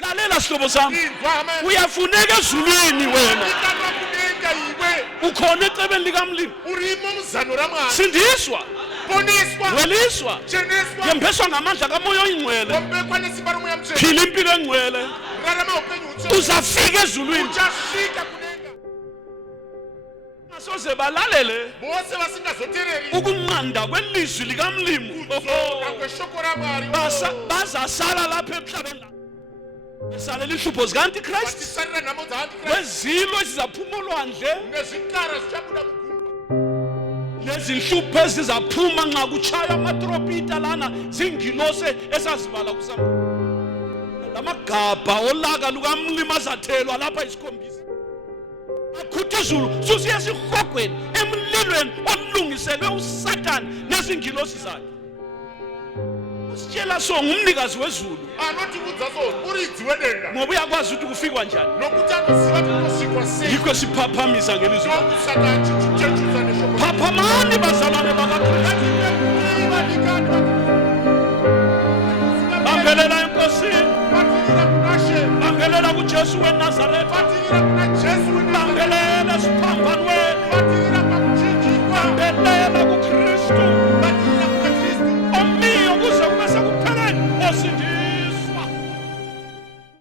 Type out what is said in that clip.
lalela sihlobo sami, uyafuneka ezulwini wena, ukhona ecebeni likamlimi, sindiswa, weliswa, yembeswa ngamandla kamoya oyingcwele, phila impilo engcwele, uzafika ezulwini. Soze balalele ukunqanda kwelizwi likamlimi, bazasala lapha emhlabeni besalela ihlupho zika-Antichrist, kwezilo ezizaphuma olwandle, nezinhlupho ezizaphuma nxa kuchaya amatropita lana zingilosi esazibala kusamba. Lamagabha olaka lukamlimi azathelwa lapha isikhombisa. Akhuthe izulu susiya sihogweni emlilweni olungiselwe uSathane nezingilosi zakhe. Usitshela so ngumnikazi wezulu, ngoba uyakwazi ukuthi kufikwa njani. Yikho siphaphamisa ngelizwi. Phaphamani bazalwane bakaKristu, bambelela enkosini, bambelela kuJesu weNazaretha.